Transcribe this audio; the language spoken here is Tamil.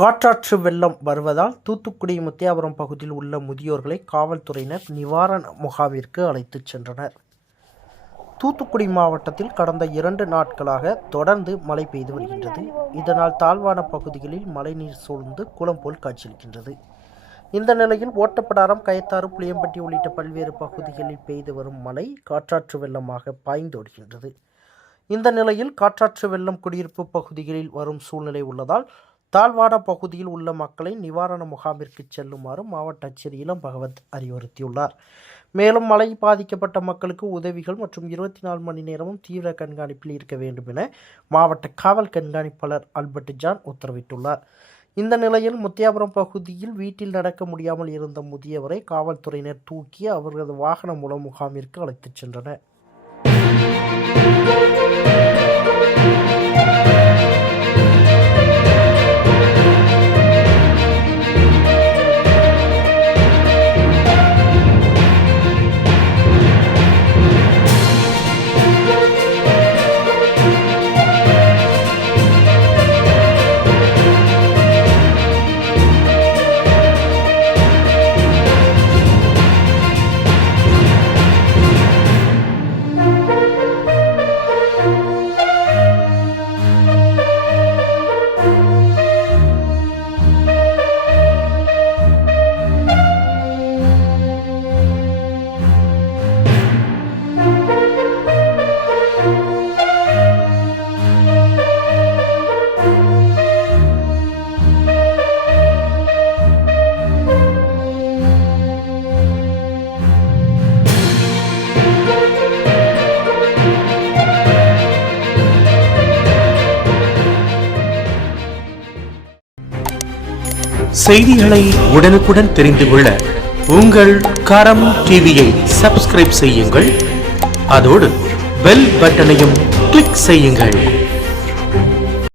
காற்றாற்று வெள்ளம் வருவதால் தூத்துக்குடி முத்தியாபுரம் பகுதியில் உள்ள முதியோர்களை காவல்துறையினர் நிவாரண முகாமிற்கு அழைத்துச் சென்றனர். தூத்துக்குடி மாவட்டத்தில் கடந்த 2 நாட்களாக தொடர்ந்து மழை பெய்து வருகின்றது. இதனால் தாழ்வான பகுதிகளில் மழைநீர் சூழ்ந்து குளம் போல் காட்சியளிக்கின்றது. இந்த நிலையில் ஓட்டப்பிடாரம், கயத்தாறு, புளியம்பட்டி உள்ளிட்ட பல்வேறு பகுதிகளில் பெய்து வரும் மழை காற்றாற்று வெள்ளமாக பாய்ந்தோடுகின்றது. இந்த நிலையில் காற்றாற்று வெள்ளம் குடியிருப்பு பகுதிகளில் வரும் சூழ்நிலை உள்ளதால் தாழ்வான பகுதியில் உள்ள மக்களை நிவாரண முகாமிற்கு செல்லுமாறு மாவட்ட ஆட்சியர் இளம் பகவத் அறிவுறுத்தியுள்ளார். மேலும் மழை பாதிக்கப்பட்ட மக்களுக்கு உதவிகள் மற்றும் 24 மணி நேரமும் தீவிர கண்காணிப்பில் இருக்க வேண்டும் என மாவட்ட காவல் கண்காணிப்பாளர் ஆல்பர்ட் ஜான் உத்தரவிட்டுள்ளார். இந்த நிலையில் முத்தியாபுரம் பகுதியில் வீட்டில் நடக்க முடியாமல் இருந்த முதியவரை காவல்துறையினர் தூக்கி அவரது வாகனம் மூலம் முகாமிற்கு அழைத்துச் சென்றனர். செய்திகளை உடனுக்குடன் தெரிந்து கொள்ள உங்கள் கரம் டிவியை சப்ஸ்கிரைப் செய்யுங்கள். அதோடு பெல் பட்டனையும் கிளிக் செய்யுங்கள்.